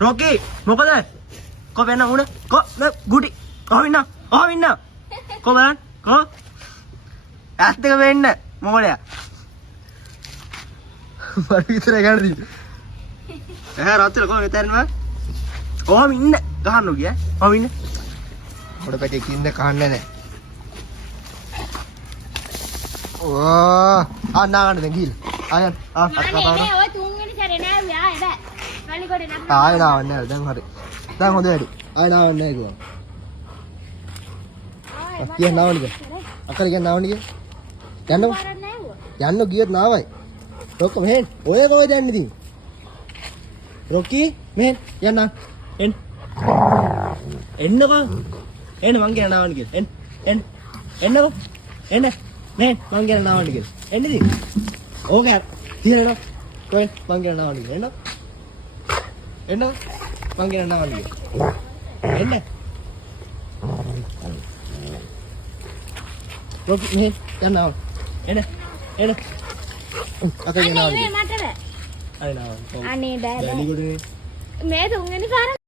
Rocky මොකද කො වෙන උන කො ගුටි කොහොම ඉන්න කො බලන්න කො ඇස් දෙක වෙන්න මොකලයා මර විතර ගන්නදී රාත්‍රිය කොහොම හිටන්නේ කොහොම ඉන්න ගහන්න ගියා කොහොම ඉන්න පොඩ පැටේ කින්න කහන්නේ නැහැ ඕ නාගන්න දැන් ගිහින් ආයන් නේ ඔය තුන්වෙනි සැරේ නෑ ආයේ බෑ වලිගොඩ නෑ ආයෙ නාවන්නේ නැහැ දැන් හරි දැන් හොඳ වැඩි ආයෙ නාවන්නේ නැහැ කිව්වා කිය නාවන්නේ අකර කිය නාවන්නේ යන්නකො යන්න ගියත් නාවයි රොක්ක මෙහෙන් ඔය කොහෙද යන්නේ ඉතින් රොකි මෙහෙන් යන්න එන්නකෝ එන්න මං කියන නාවන්නේ කියලා එන්නකෝ එන්න මෙහෙන් මං කියන නාවන්නේ කියලා එන්න ඉතින් ඕක තියනවා කොහෙන් මං කියන නාවන්නේ කියලා එන්න මං කියන නාවන්නේ කියලා එන්න රොකි මෙහෙන් යන්න ආව එන්න අත ගෙනාවා මට බෑ අනේ නාව අනේ බෑ වැලිගොඩනේ මේ තුන්වෙනි පාර